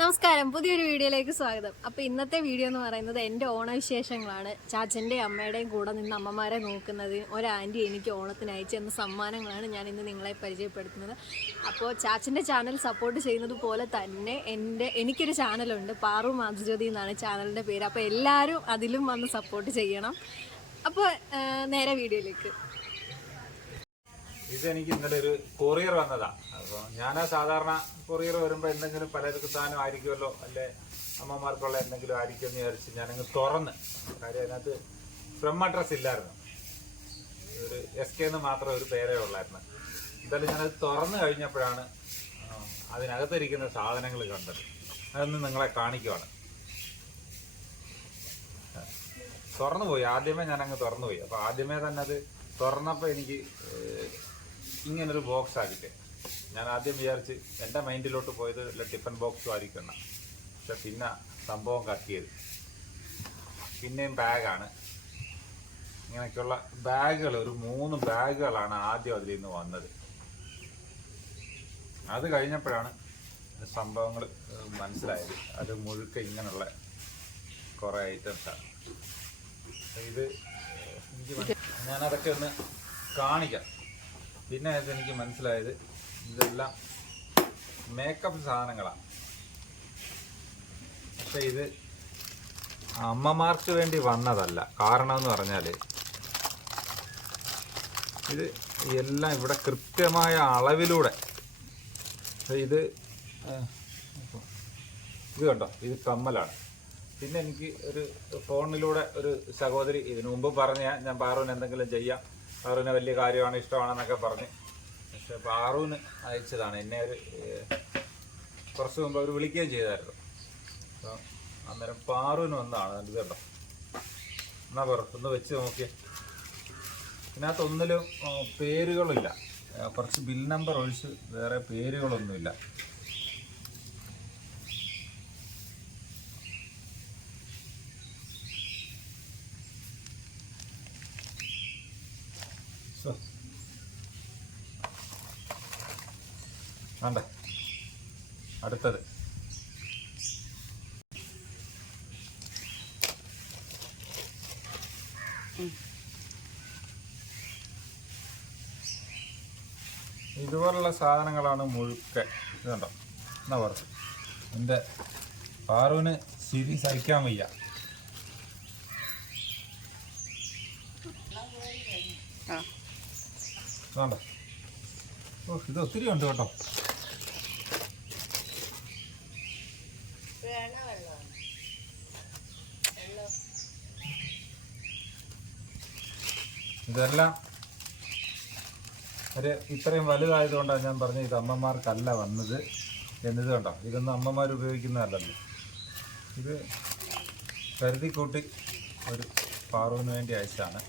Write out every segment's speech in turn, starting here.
നമസ്കാരം. പുതിയൊരു വീഡിയോയിലേക്ക് സ്വാഗതം. അപ്പോൾ ഇന്നത്തെ വീഡിയോ എന്ന് പറയുന്നത് എന്റെ ഓണവിശേഷങ്ങളാണ്. ചാച്ചന്റെയും അമ്മയുടെയും കൂടെ നിന്ന് അമ്മമാരെ നോക്കുന്നത് ഒരു എനിക്ക് ഓണത്തിന് അയച്ചു തന്ന സമ്മാനങ്ങളാണ് ഞാൻ ഇന്ന് നിങ്ങളെ പരിചയപ്പെടുത്തുന്നത്. അപ്പോൾ ചാച്ചന്റെ ചാനൽ സപ്പോർട്ട് ചെയ്യുന്നത് പോലെ തന്നെ എന്റെ എനിക്കൊരു ചാനലുണ്ട് പാറു മാധുജ്യോതി എന്നാണ് ചാനലിന്റെ പേര്. അപ്പോൾ എല്ലാവരും അതിലും വന്ന് സപ്പോർട്ട് ചെയ്യണം. അപ്പോൾ നേരെ വീഡിയോയിലേക്ക്. ഇതെനിക്ക് ഇന്നലെ ഒരു കൊറിയർ വന്നതാ. അപ്പോൾ ഞാൻ സാധാരണ കൊറിയർ വരുമ്പോൾ എന്തെങ്കിലും പലർക്ക് സാധനം ആയിരിക്കുമല്ലോ. അല്ലെ? അമ്മമാർക്കുള്ള എന്തെങ്കിലും ആയിരിക്കും എന്ന് വിചാരിച്ച് ഞാനങ്ങ് തുറന്ന്. കാര്യം അതിനകത്ത് ഫ്രം അഡ്രസ് ഇല്ലായിരുന്നു. ഒരു എസ് കെ എന്ന് മാത്രം ഒരു പേരേ ഉള്ളായിരുന്നു. എന്തായാലും ഞാനത് തുറന്നു കഴിഞ്ഞപ്പോഴാണ് അതിനകത്തിരിക്കുന്ന സാധനങ്ങൾ കണ്ടത്. അതൊന്ന് നിങ്ങളെ കാണിക്കുവാണ്. തുറന്നു പോയി ആദ്യമേ ഞാനങ്ങ് തുറന്നു പോയി അപ്പോൾ ആദ്യമേ തന്നെ അത് തുറന്നപ്പോൾ എനിക്ക് ഇങ്ങനൊരു ബോക്സ് ആക്കിട്ടെ ഞാൻ ആദ്യം വിചാരിച്ച് എന്റെ മൈൻഡിലോട്ട് പോയത് വല്ല ടിഫൻ ബോക്സും ആയിരിക്കണം. പക്ഷെ പിന്നെ സംഭവം കത്തിയത്. പിന്നെയും ബാഗാണ് ഇങ്ങനെയൊക്കെയുള്ള ബാഗുകൾ ഒരു മൂന്ന് ബാഗുകളാണ് ആദ്യം അതിൽ നിന്ന് വന്നത്. അത് കഴിഞ്ഞപ്പോഴാണ് സംഭവങ്ങൾ മനസ്സിലായത്. അത് മുഴുക്ക ഇങ്ങനെയുള്ള കുറേ ഐറ്റംസാണ് ഇത് ഞാനതൊക്കെ ഒന്ന് കാണിക്കാം. പിന്നെ എനിക്ക് മനസ്സിലായത് ഇതെല്ലാം മേക്കപ്പ് സാധനങ്ങളാണ്. പക്ഷെ ഇത് അമ്മമാർക്ക് വേണ്ടി വന്നതല്ല. കാരണം എന്ന് പറഞ്ഞാൽ ഇത് എല്ലാം ഇവിടെ കൃത്യമായ അളവിലൂടെ. ഇത് ഇത് കണ്ടോ? ഇത് കമ്മലാണ്. പിന്നെ എനിക്ക് ഒരു ഫോണിലൂടെ ഒരു സഹോദരി ഇതിനു മുമ്പ് പറഞ്ഞ ഞാൻ പാറുവിന് എന്തെങ്കിലും ചെയ്യാം. പാറുവിന് വലിയ കാര്യമാണ് ഇഷ്ടമാണെന്നൊക്കെ പറഞ്ഞ്. പക്ഷെ പാറുവിന് അയച്ചതാണ്. എന്നെ ഒരു കുറച്ച് മുമ്പ് അവർ വിളിക്കുകയും ചെയ്തായിരുന്നു. അപ്പോൾ അന്നേരം പാറുവിന് വന്നതാണ് ഇത് കേട്ടോ എന്നാ പറ ഒന്ന് വെച്ച് നോക്കിയേ. ഇതിനകത്ത് ഒന്നിലും ആ, പേരുകളില്ല. കുറച്ച് ബിൽ നമ്പർ ഒഴിച്ച് വേറെ പേരുകളൊന്നുമില്ല. വേണ്ട? അടുത്തത്. ഇതുപോലുള്ള സാധനങ്ങളാണ് മുഴുക്ക. ഇതുണ്ടോ എന്നാ പറഞ്ഞു എന്റെ പാറുവിന് സ്ഥിതി സഹിക്കാൻ വയ്യ. ഇതുണ്ടോ ഓ ഇത് ഒത്തിരി ഉണ്ട് കേട്ടോ. ഇതെല്ലാം ഒരു ഇത്രയും വലുതായതുകൊണ്ടാണ് ഞാൻ പറഞ്ഞത് ഇത് അമ്മമാർക്കല്ല വന്നത് എന്നത് കണ്ടോ? ഇതൊന്നും അമ്മമാർ ഉപയോഗിക്കുന്നതല്ലല്ലോ. ഇത് കരുതി കൂട്ടി ഒരു പാറുവിന് വേണ്ടി അയച്ചാണ്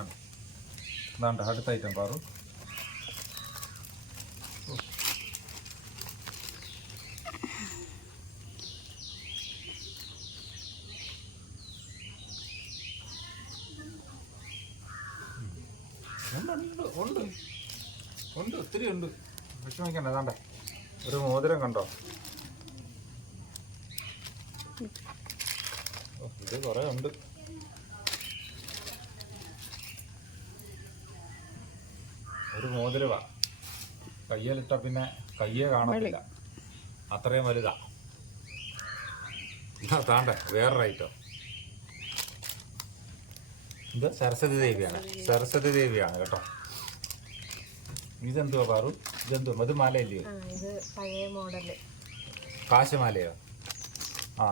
ആണ്. ഇതാണ്ട് അടുത്ത ഐറ്റം പാറു. ഉണ്ട്. ഉണ്ട്. ഒത്തിരി ഉണ്ട്. വിഷമിക്കണ്ട ഏതാണ്ടേ ഒരു മോതിരം കണ്ടോ? ഓ, ഇത് കുറേ ഉണ്ട്. ഒരു മോതിരവാ. കയ്യിലിട്ട പിന്നെ കയ്യെ കാണത്തില്ല. അത്രയും വലുതാ. താണ്ടേ താണ്ട വേറൊരു ഐറ്റം ഇത് സരസ്വതി ദേവിയാണ്. സരസ്വതി ദേവിയാണ് കേട്ടോ. ഇതെന്തുവാ പാറു? ഇതെന്തുവാ? അത് മാലയില്ലയോ ആ ഇത് പഴയ മോഡൽ. കാശുമാലയോ? ആ.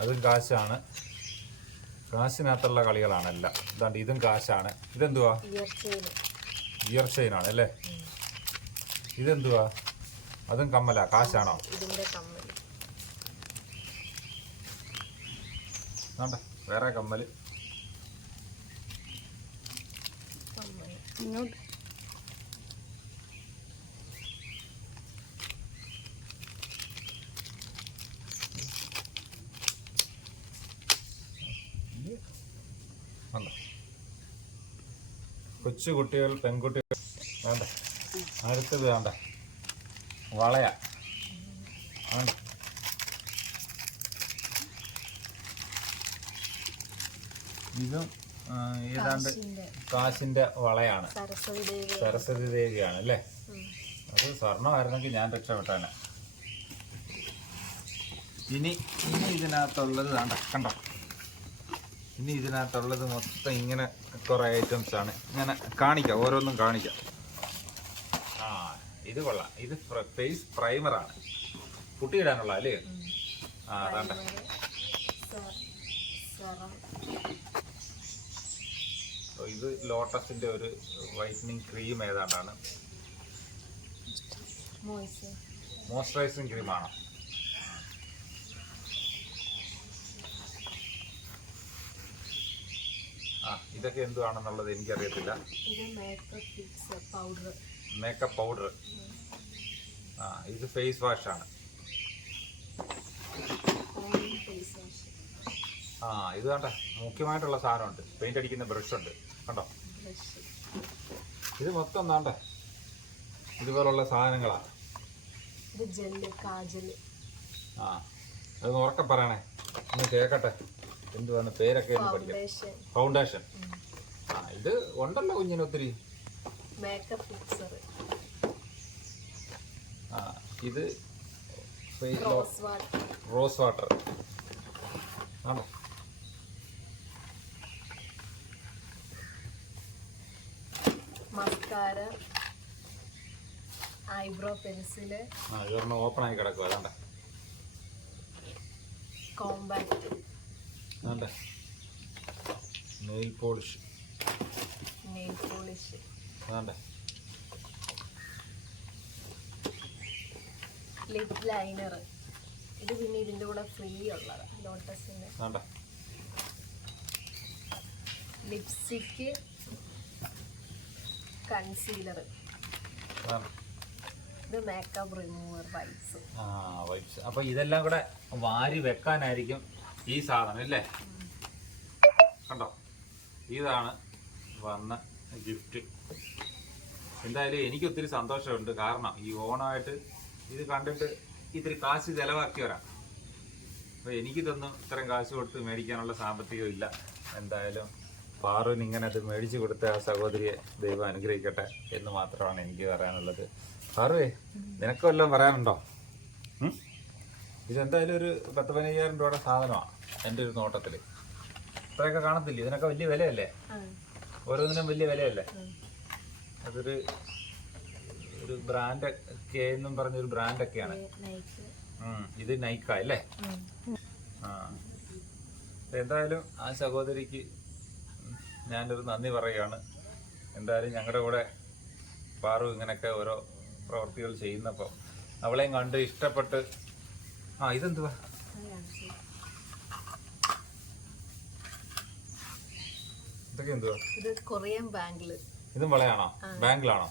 അതും കാശാണ്. കാശിനകത്തുള്ള കളികളാണെല്ലാം ഇതാണ്ട് ഇതും കാശാണ്. ഇതെന്തുവാ? ഇയർ ചെയിൻ അല്ലേ? ഇതെന്തുവാ? അതും കമ്മല. കാശാണോ? വേറെ കമ്മൽ. ഇങ്ങോട്ട് കൊച്ചു കുട്ടികൾ പെൺകുട്ടികൾ വേണ്ട? അടുത്തത് വേണ്ട? വളയ. വേണ്ട? ഇതും ഏതാണ്ട് കാശിന്റെ വളയാണ്. സരസ്വതി ദേവി ദേവിയാണ് അല്ലേ? അത് സ്വർണമായിരുന്നെങ്കിൽ ഞാൻ രക്ഷപ്പെട്ടാണ് ഇനി ഇനി ഇതിനകത്തുള്ളത് കണ്ട കണ്ടോ? ഇനി ഇതിനകത്തുള്ളത് മൊത്തം ഇങ്ങനെ കുറെ ഐറ്റംസ് ആണ്. ഇങ്ങനെ കാണിക്കാം ഓരോന്നും കാണിക്കാം. ആ ഇത് കൊള്ളാം. ഇത് ഫേസ് പ്രൈമറാണ് കുട്ടിയിടാനുള്ള അല്ലേ? ആ അതാണ്ട. സെ-. So, ഇത് ലോട്ടസിന്റെ ഒരു വൈറ്റനിങ് ക്രീം ഏതാണ്ടാണ്? മോയ്സ് മോയ്സ്ചറൈസിങ് ക്രീമാണ് ആ ഇതൊക്കെ എന്തുവാണെന്നുള്ളത് എനിക്കറിയത്തില്ല. മേക്കപ്പ് പൗഡർ ആ ഇത് ഫേസ് വാഷ് ആണ്. ഓയിൽ ഫേസ് വാഷ് ആ ഇത് കണ്ട മുഖ്യമായിട്ടുള്ള സാധനമുണ്ട്. പെയിന്റ് അടിക്കുന്ന ബ്രഷ് ഉണ്ട്. കണ്ടോ? ഇത് മൊത്തം എന്താണ്ട ഇതുപോലുള്ള സാധനങ്ങളാണ്. ഇത് ജെല്ല് കാജൽ. ആ അത് ഉറക്കെ പറയണേ. ഒന്ന് കേക്കട്ടെ. എന്തുവാണ് പേരൊക്കെ ഒന്ന് പഠിക്കാം. ഫൗണ്ടേഷൻ ആ ഇത് ഉണ്ടല്ലോ കുഞ്ഞിന് ഒത്തിരി. ആ ഇത് റോസ് വാട്ടർ ആണോ? Mascara eyebrow pencil. ആ ഇതൊരെണ്ണം ഓപ്പൺ ആയി കിടക്കുക അതാണ്ട കോമ്പാക്ട് അതാണ്ട nail polish. Nail polish. അതാണ്ട lip liner ഇത് പിന്നെ ഇതിന്റെ കൂടെ ഫ്രീ ഉള്ളതാണ് ലോട്ടസിന്റെ അതാണ്ട ലിപ്സ്റ്റിക്ക് കൺസീലർ ഇത് മേക്കപ്പ് റിമൂവർ വൈപ്സ് ആ വൈപ്സ് അപ്പൊ ഇതെല്ലാം കൂടെ വാരി വെക്കാനായിരിക്കും ഈ സാധനം അല്ലേ കണ്ടോ? ഇതാണ് വന്ന ഗിഫ്റ്റ് എന്തായാലും എനിക്ക് ഒത്തിരി സന്തോഷമുണ്ട്. കാരണം ഈ ഓണമായിട്ട് ഇത് കണ്ടിട്ട് ഇത്തിരി കാശ് ചെലവാക്കിയവരാണ് അപ്പൊ എനിക്കിതൊന്നും ഇത്രയും കാശ് കൊടുത്ത് മേടിക്കാനുള്ള സാമ്പത്തികം ഇല്ല. എന്തായാലും പാറുവിന് ഇങ്ങനെ അത് മേടിച്ചു കൊടുത്ത ആ സഹോദരിയെ ദൈവം അനുഗ്രഹിക്കട്ടെ എന്ന് മാത്രമാണ് എനിക്ക് പറയാനുള്ളത്. പാറുവേ നിനക്ക് വല്ലതും പറയാനുണ്ടോ? ഇതെന്തായാലും ഒരു പത്ത് പതിനയ്യായിരം രൂപയുടെ സാധനമാണ് എന്റെ ഒരു നോട്ടത്തിൽ ഇത്രയൊക്കെ കാണത്തില്ലേ? ഇതിനൊക്കെ വലിയ വിലയല്ലേ? ഓരോന്നിനും വലിയ വിലയല്ലേ? അതൊരു ഒരു ബ്രാൻഡ് കെ എന്നും പറഞ്ഞൊരു ബ്രാൻഡൊക്കെയാണ്. ഇത് നൈക്ക അല്ലേ? ആ. എന്തായാലും ആ സഹോദരിക്ക് ഞാനൊരു നന്ദി പറയുകയാണ്. എന്തായാലും ഞങ്ങളുടെ കൂടെ പാറു ഇങ്ങനെയൊക്കെ ഓരോ പ്രവൃത്തികൾ ചെയ്യുന്നപ്പോൾ അവളെയും കണ്ട് ഇഷ്ടപ്പെട്ട് ആ ഇതെന്തുവാ? ഇതൊക്കെ എന്തുവാ? ഇത് കൊറിയൻ ഇതും വളയാണോ? ബാങ്കിലാണോ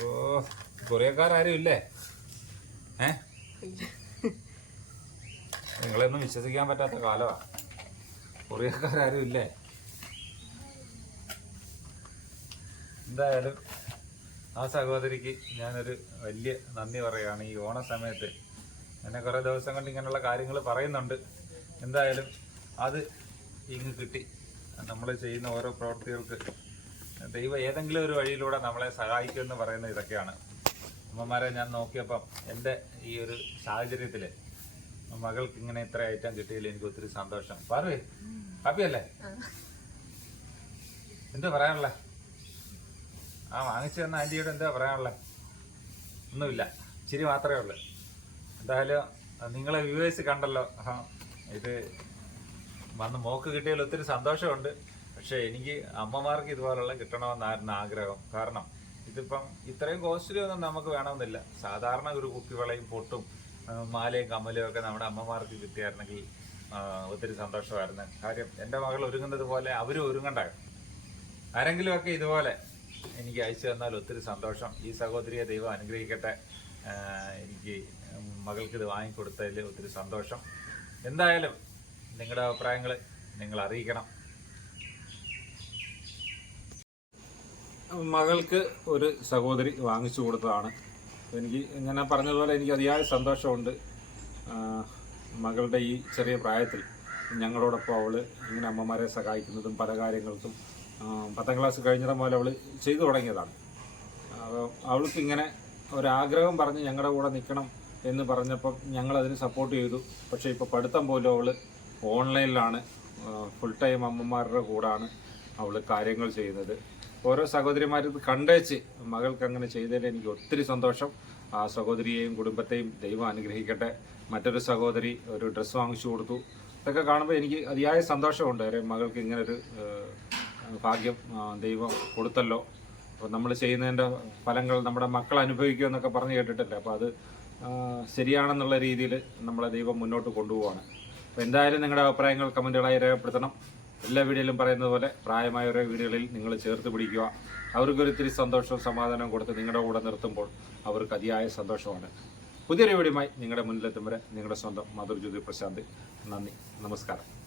ഓ കൊറിയക്കാരും ഇല്ലേ? ഏ? നിങ്ങളെയൊന്നും വിശ്വസിക്കാൻ പറ്റാത്ത കാലമാണ് കൊറിയക്കാരും ഇല്ലേ? എന്തായാലും ആ സഹോദരിക്ക് ഞാനൊരു വലിയ നന്ദി പറയുകയാണ്. ഈ ഓണ സമയത്ത് എന്നെ കുറേ ദിവസം കൊണ്ട് ഇങ്ങനെയുള്ള കാര്യങ്ങൾ പറയുന്നുണ്ട്. എന്തായാലും അത് ഇങ്ങ് കിട്ടി. നമ്മൾ ചെയ്യുന്ന ഓരോ പ്രവൃത്തികൾക്ക് ദൈവം ഏതെങ്കിലും ഒരു വഴിയിലൂടെ നമ്മളെ സഹായിക്കുമെന്ന് പറയുന്ന ഇതൊക്കെയാണ്. അമ്മമാരെ ഞാൻ നോക്കിയപ്പം എന്റെ ഈ ഒരു സാഹചര്യത്തിൽ മകൾക്ക് ഇങ്ങനെ ഇത്ര ഐറ്റം കിട്ടിയതിൽ എനിക്ക് ഒത്തിരി സന്തോഷം. പാർവേ ഹാപ്പിയല്ലേ? എന്താ പറയാനുള്ളേ ആ വാങ്ങിച്ചു തന്ന ആന്റിയോട് എന്താ പറയാനുള്ളത് ഒന്നുമില്ല. ഇച്ചിരി മാത്രമേ ഉള്ളൂ. എന്തായാലും നിങ്ങളെ വ്യൂവേഴ്സ് കണ്ടല്ലോ. ഇത് വന്ന് മോക്ക് കിട്ടിയാൽ ഒത്തിരി സന്തോഷമുണ്ട്. പക്ഷേ എനിക്ക് അമ്മമാർക്ക് ഇതുപോലുള്ള കിട്ടണമെന്നായിരുന്നു ആഗ്രഹം. കാരണം ഇതിപ്പം ഇത്രയും കോസ്റ്റ്ലി ഒന്നും നമുക്ക് വേണമെന്നില്ല. സാധാരണ ഒരു കുപ്പിവളയും പൊട്ടും മാലയും കമ്മലും ഒക്കെ നമ്മുടെ അമ്മമാർക്ക് കിട്ടിയായിരുന്നെങ്കിൽ ഒത്തിരി സന്തോഷമായിരുന്നു. കാര്യം എന്റെ മകൾ ഒരുങ്ങുന്നത് പോലെ അവരും ഒരുങ്ങണ്ടായിരുന്നു. ആരെങ്കിലുമൊക്കെ ഇതുപോലെ എനിക്ക് അയച്ചു തന്നാൽ ഒത്തിരി സന്തോഷം. ഈ സഹോദരിയെ ദൈവം അനുഗ്രഹിക്കട്ടെ. എനിക്ക് മകൾക്ക് ഇത് വാങ്ങിക്കൊടുത്തതിൽ ഒത്തിരി സന്തോഷം. എന്തായാലും നിങ്ങളുടെ അഭിപ്രായങ്ങൾ നിങ്ങൾ അറിയിക്കണം. മകൾക്ക് ഒരു സഹോദരി വാങ്ങിച്ചു കൊടുത്തതാണ്. എനിക്ക് ഞാൻ പറഞ്ഞതുപോലെ എനിക്ക് അതിയായ സന്തോഷമുണ്ട്. മകളുടെ ഈ ചെറിയ പ്രായത്തിൽ ഞങ്ങളോടൊപ്പം അവൾ ഇങ്ങനെ അമ്മമാരെ സഹായിക്കുന്നതും പല കാര്യങ്ങൾക്കും പത്താം ക്ലാസ് കഴിഞ്ഞിടം പോലെ അവൾ ചെയ്തു തുടങ്ങിയതാണ്. അവൾക്ക് ഇങ്ങനെ ഒരാഗ്രഹം പറഞ്ഞ് ഞങ്ങളുടെ കൂടെ നിൽക്കണം എന്ന് പറഞ്ഞപ്പം ഞങ്ങളതിന് സപ്പോർട്ട് ചെയ്തു. പക്ഷേ ഇപ്പോൾ പഠിത്തം പോലും അവൾ ഓൺലൈനിലാണ്. ഫുൾ ടൈം അമ്മമാരുടെ കൂടാണ് അവൾ കാര്യങ്ങൾ ചെയ്യുന്നത്. ഓരോ സഹോദരിമാർ ഇത് കണ്ടേച്ച് മകൾക്ക് അങ്ങനെ ചെയ്തതിൽ എനിക്ക് ഒത്തിരി സന്തോഷം. ആ സഹോദരിയെയും കുടുംബത്തെയും ദൈവം അനുഗ്രഹിക്കട്ടെ. മറ്റൊരു സഹോദരി ഒരു ഡ്രസ്സ് വാങ്ങിച്ചു കൊടുത്തു. ഇതൊക്കെ കാണുമ്പോൾ എനിക്ക് അതിയായ സന്തോഷമുണ്ട്. മകൾക്ക് ഇങ്ങനൊരു ഭാഗ്യം ദൈവം കൊടുത്തല്ലോ. അപ്പോൾ നമ്മൾ ചെയ്യുന്നതിന്റെ ഫലങ്ങൾ നമ്മുടെ മക്കൾ അനുഭവിക്കുക എന്നൊക്കെ പറഞ്ഞ് കേട്ടിട്ടില്ല? അപ്പോൾ അത് ശരിയാണെന്നുള്ള രീതിയിൽ നമ്മളെ ദൈവം മുന്നോട്ട് കൊണ്ടുപോവാണ്. അപ്പോൾ എന്തായാലും നിങ്ങളുടെ അഭിപ്രായങ്ങൾ കമന്റുകളായി രേഖപ്പെടുത്തണം. എല്ലാ വീഡിയോയിലും പറയുന്നത് പോലെ പ്രായമായവരെ വീടുകളിൽ നിങ്ങൾ ചേർത്ത് പിടിക്കുക. അവർക്കൊരു ഇത്തിരി സന്തോഷവും സമാധാനവും കൊടുത്ത് നിങ്ങളുടെ കൂടെ നിർത്തുമ്പോൾ അവർക്ക് അതിയായ സന്തോഷമാണ്. പുതിയൊരു വീഡിയോയുമായി നിങ്ങളുടെ മുന്നിലെത്തും വരെ നിങ്ങളുടെ സ്വന്തം മധുർ ജ്യോതി പ്രശാന്ത്. നന്ദി. നമസ്കാരം.